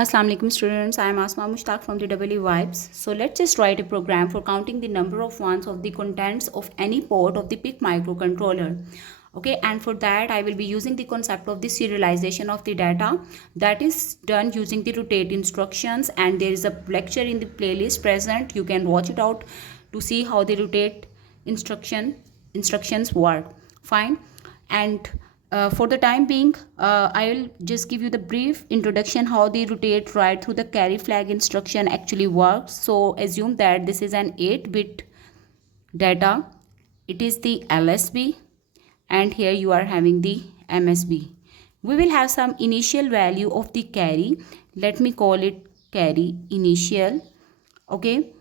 Assalamu alaikum students, I am Asma Mushtaq from the EE Vibes. So let's just write a program for counting the number of ones of the contents of any port of the PIC microcontroller. Okay, and for that I will be using the concept of the serialization of the data that is done using the rotate instructions, and there is a lecture in the playlist present. You can watch it out to see how the rotate instructions work. Fine. And for the time being, I will just give you the brief introduction how the rotate write through the carry flag instruction actually works. So assume that this is an 8-bit data. It is the LSB, and here you are having the MSB. We will have some initial value of the carry. Let me call it carry initial. Okay.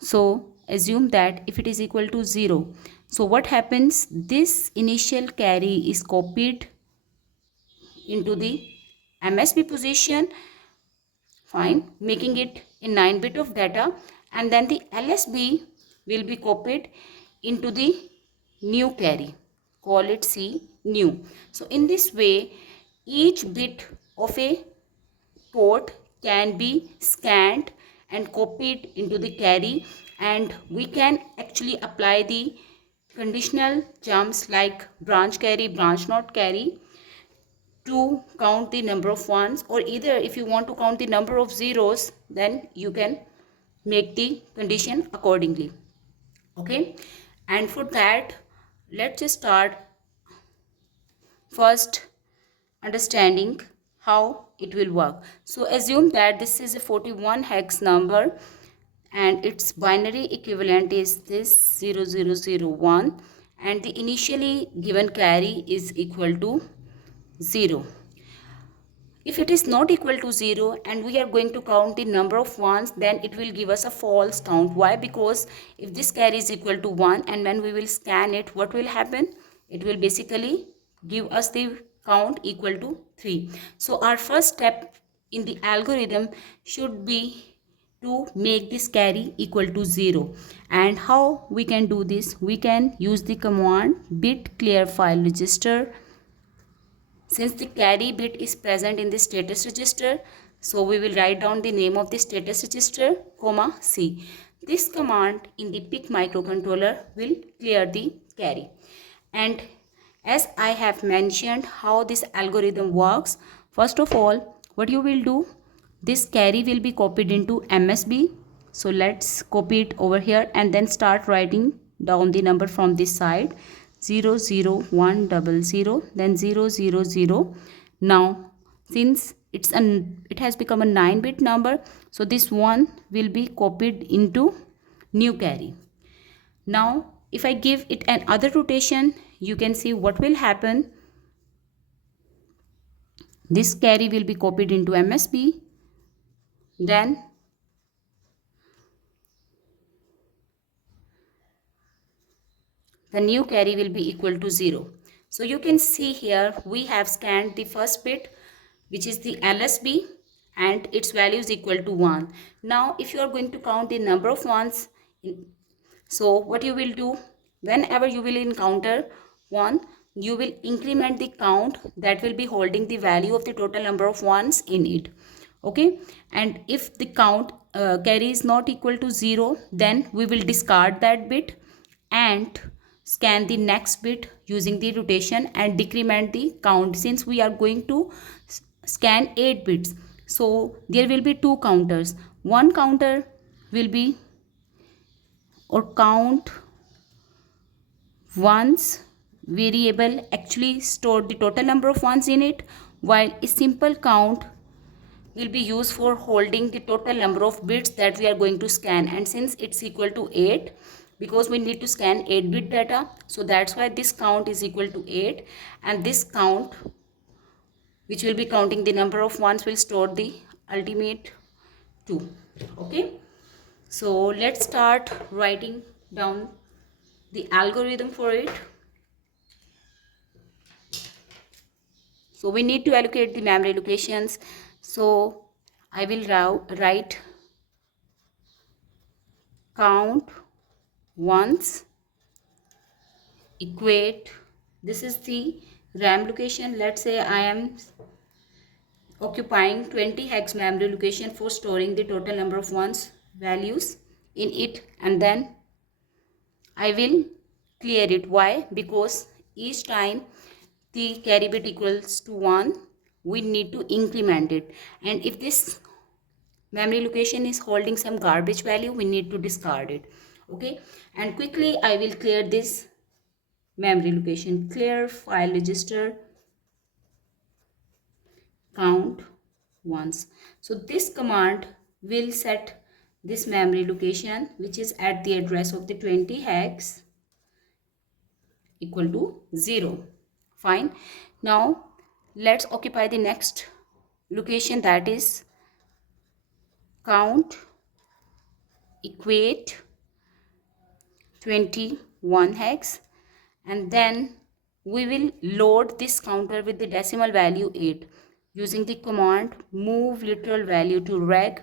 So assume that if it is equal to 0, so what happens, this initial carry is copied into the MSB position, fine, making it a 9-bit of data, and then the LSB will be copied into the new carry, call it C new. So in this way each bit of a port can be scanned and copied into the carry, and we can actually apply the conditional jumps like branch carry, branch not carry to count the number of ones, or either if you want to count the number of zeros, then you can make the condition accordingly. Okay, and for that let's just start first understanding how it will work. So assume that this is a 41 hex number and its binary equivalent is this 0001, and the initially given carry is equal to 0. If it is not equal to 0 and we are going to count the number of ones, then it will give us a false count. Why? Because if this carry is equal to 1 and when we will scan it, what will happen? It will basically give us the count equal to 3. So our first step in the algorithm should be to make this carry equal to 0. And how we can do this? We can use the command bit clear file register. Since the carry bit is present in the status register, so we will write down the name of the status register, comma C. This command in the PIC microcontroller will clear the carry. And as I have mentioned how this algorithm works, first of all, what you will do, this carry will be copied into MSB. So let's copy it over here and then start writing down the number from this side. 00100, then 000. Now since it has become a 9-bit number, so this one will be copied into new carry. Now if I give it another rotation, you can see what will happen. This carry will be copied into MSB, then the new carry will be equal to 0. So you can see here we have scanned the first bit, which is the LSB, and its value is equal to 1. Now if you are going to count the number of ones, so what you will do, whenever you will encounter 1, you will increment the count that will be holding the value of the total number of ones in it. Okay, and if the count carry is not equal to 0, then we will discard that bit and scan the next bit using the rotation and decrement the count. Since we are going to scan 8 bits, so there will be 2 counters. One counter will be or count ones variable actually store the total number of ones in it, while a simple count will be used for holding the total number of bits that we are going to scan. And since it's equal to 8, because we need to scan 8-bit data, so that's why this count is equal to 8, and this count, which will be counting the number of ones, will store the ultimate 2. Okay, so let's start writing down the algorithm for it. So we need to allocate the memory locations. So I will write count ones equate, this is the RAM location. Let's say I am occupying 20 hex memory location for storing the total number of ones values in it, and then I will clear it. Why? Because each time the carry bit equals to 1, we need to increment it, and if this memory location is holding some garbage value, we need to discard it. Okay, and quickly I will clear this memory location. Clear file register count once. So this command will set this memory location, which is at the address of the 20 hex, equal to 0. Fine. Now let's occupy the next location, that is count equate 21 hex, and then we will load this counter with the decimal value 8 using the command move literal value to reg,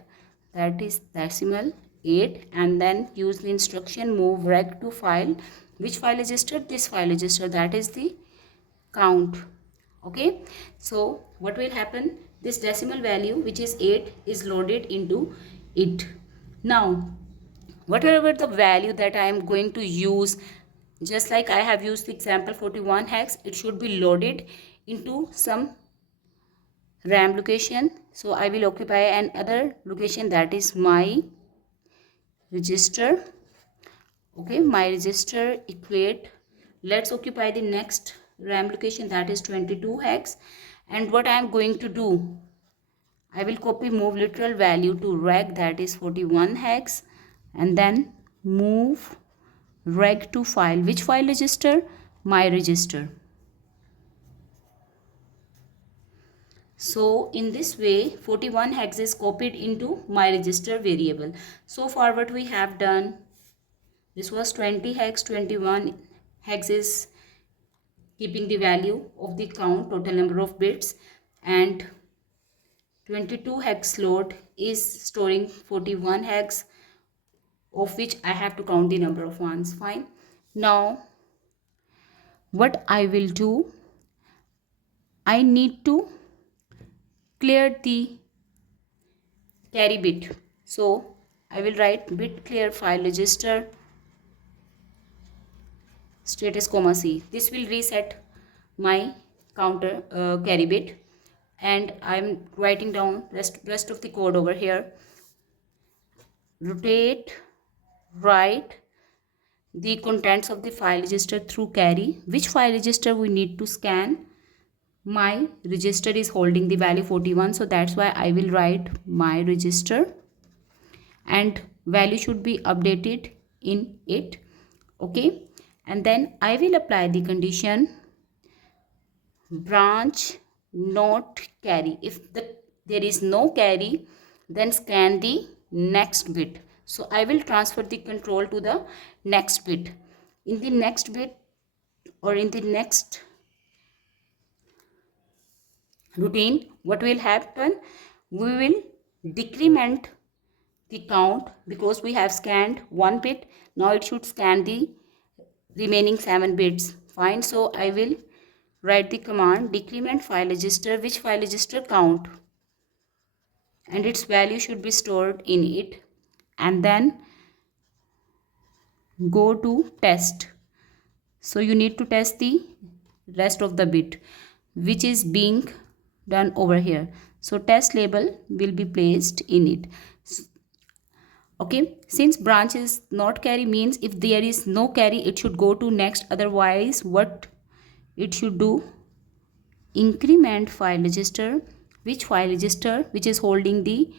that is decimal 8, and then use the instruction move reg to file. Which file register? This file register, that is the count. Okay, so what will happen? This decimal value, which is 8, is loaded into it. Now whatever the value that I am going to use, just like I have used the example 41 hex, it should be loaded into some RAM location. So I will occupy another location, that is my register. Okay, my register equate. Let's occupy the next RAM location, that is 22 hex, and what I am going to do, I will copy move literal value to reg, that is 41 hex, and then move reg to file. Which file register? My register. So in this way 41 hex is copied into my register variable. So far what we have done, this was 20 hex, 21 hex is keeping the value of the count, total number of bits, and 22 hex load is storing 41 hex, of which I have to count the number of ones. Fine. Now what I will do, I need to clear the carry bit. So I will write bit clear file register status comma C. This will reset my counter carry bit, and I'm writing down rest of the code over here. Rotate write the contents of the file register through carry. Which file register we need to scan? My register is holding the value 41, so that's why I will write my register, and value should be updated in it. Okay, and then I will apply the condition branch not carry. If there is no carry, then scan the next bit. So I will transfer the control to the next bit. In the next bit, or in the next routine, what will happen? We will decrement the count, because we have scanned 1 bit. Now it should scan the remaining 7 bits. Fine. So I will write the command decrement file register. Which file register? Count, and its value should be stored in it, and then go to test. So you need to test the rest of the bit, which is being done over here. So test label will be placed in it. Okay, since branch is not carry, means if there is no carry, it should go to next. Otherwise what it should do, increment file register. Which file register? Which is holding the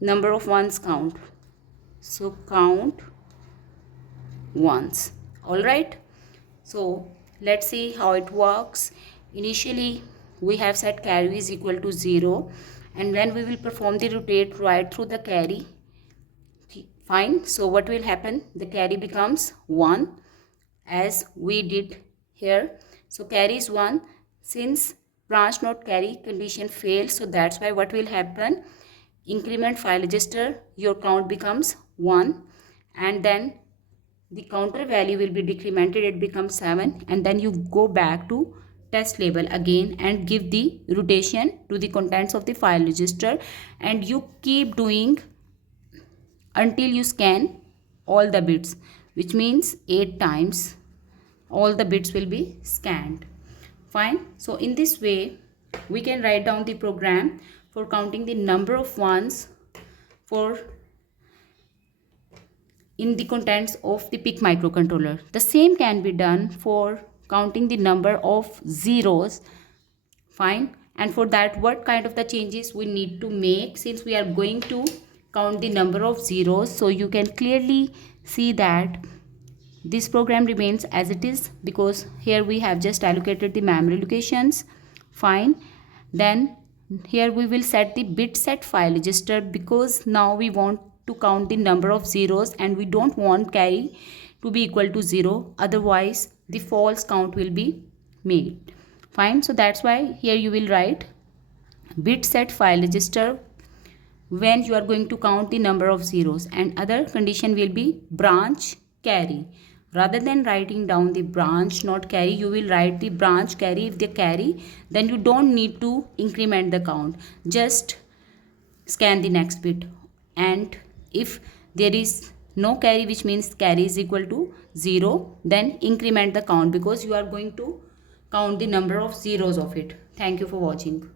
number of ones count. So count ones. All right, so let's see how it works. Initially we have set carry is equal to 0, and when we will perform the rotate right through the carry, fine, so what will happen? The carry becomes 1, as we did here. So carry is 1. Since branch not carry condition fails, so that's why what will happen? Increment file register, your count becomes 1, and then the counter value will be decremented, it becomes 7, and then you go back to test label again and give the rotation to the contents of the file register, and you keep doing until you scan all the bits, which means 8 times all the bits will be scanned. Fine. So in this way we can write down the program for counting the number of ones for in the contents of the PIC microcontroller. The same can be done for counting the number of zeros. Fine. And for that, what kind of the changes we need to make, since we are going to count the number of zeros, so you can clearly see that this program remains as it is, because here we have just allocated the memory locations. Fine. Then here we will set the bit set file register, because now we want to count the number of zeros and we don't want carry to be equal to 0, otherwise the false count will be made. Fine. So that's why here you will write bit set file register when you are going to count the number of zeros, and other condition will be branch carry. Rather than writing down the branch not carry, you will write the branch carry. If they carry, then you don't need to increment the count, just scan the next bit. And if there is no carry, which means carry is equal to 0, then increment the count, because you are going to count the number of zeros of it. Thank you for watching.